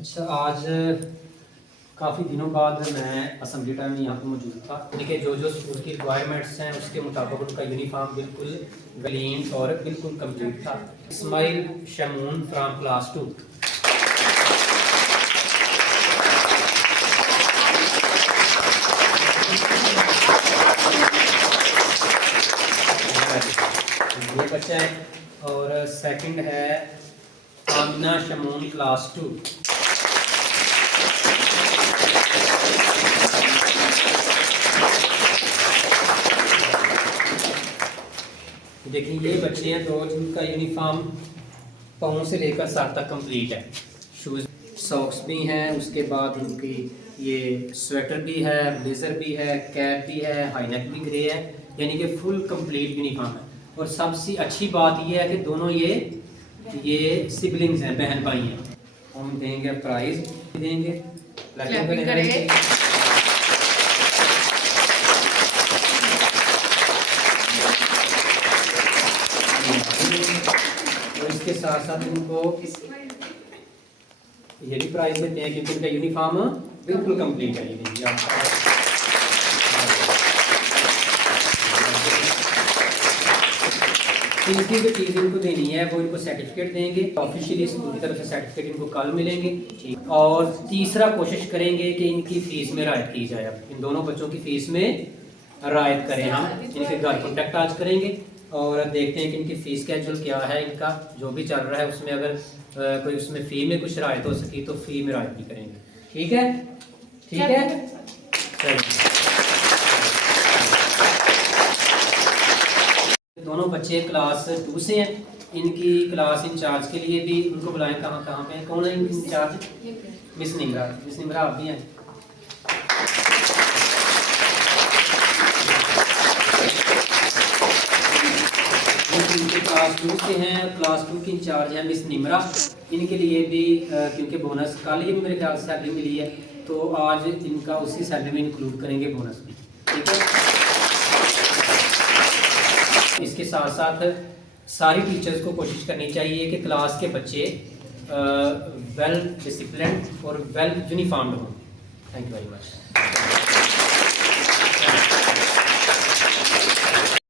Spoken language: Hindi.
अच्छा, आज काफ़ी दिनों बाद मैं असेंबली टाइम में यहाँ पर मौजूद था। देखिए, जो जो स्कूल की रिक्वायरमेंट्स हैं उसके मुताबिक उनका यूनिफॉर्म बिल्कुल क्लीन और बिल्कुल कंप्लीट था। Ismail Shamoon from class 2। ये बच्चा है। और सेकंड है आमिना शमून क्लास 2। देखिए, ये बच्चे हैं दो जिनका यूनिफॉर्म पाँव से लेकर सर तक कंप्लीट है। शूज़ सॉक्स भी हैं, उसके बाद उनकी ये स्वेटर भी है, ब्लेज़र भी है, कैप भी है, हाई नेक भी ग्रे है, यानी कि फुल कंप्लीट यूनिफॉर्म है। और सबसे अच्छी बात ये है कि दोनों ये सिबलिंग्स हैं, बहन भाई हैं। हम देंगे प्राइज देंगे। और इसके साथ साथ उनको ये भी प्राइज देते हैं क्योंकि उनका यूनिफॉर्म बिल्कुल कंप्लीट है। तीसरी जो चीज़ इनको देनी है वो इनको सर्टिफिकेट देंगे, ऑफिशियली स्कूल की तरफ से सर्टिफिकेट इनको कल मिलेंगे। और तीसरा कोशिश करेंगे कि इनकी फ़ीस में रायत की जाए। इन दोनों बच्चों की फ़ीस में रायत करें। हम इनके घर कॉन्टेक्ट आज करेंगे और देखते हैं कि इनकी फ़ीस कैजुअल क्या है, इनका जो भी चल रहा है उसमें अगर कोई उसमें फ़ी में कुछ रायत हो सकी तो फ़ी में रायत भी करेंगे। ठीक है, ठीक है, चलिए। दोनों बच्चे क्लास 2 से हैं। इनकी क्लास इंचार्ज के लिए भी उनको बुलाएं। कहाँ कहाँ पे, कौन है इनकी incharge? Miss Nimra. Miss Nimra, आप भी हैं? इनके क्लास 2 से हैं, क्लास 2 की इंचार्ज है मिस निमरा। इनके लिए भी क्योंकि बोनस कल ही मेरे ख्याल से सैलरी मिली है, तो आज इनका उसी सैलरी में इंक्लूड करेंगे बोनस भी। ठीक है। इसके साथ साथ सारी टीचर्स को कोशिश करनी चाहिए कि क्लास के बच्चे वेल डिसिप्लिन्ड और वेल यूनिफॉर्म्ड हों। Thank you very much.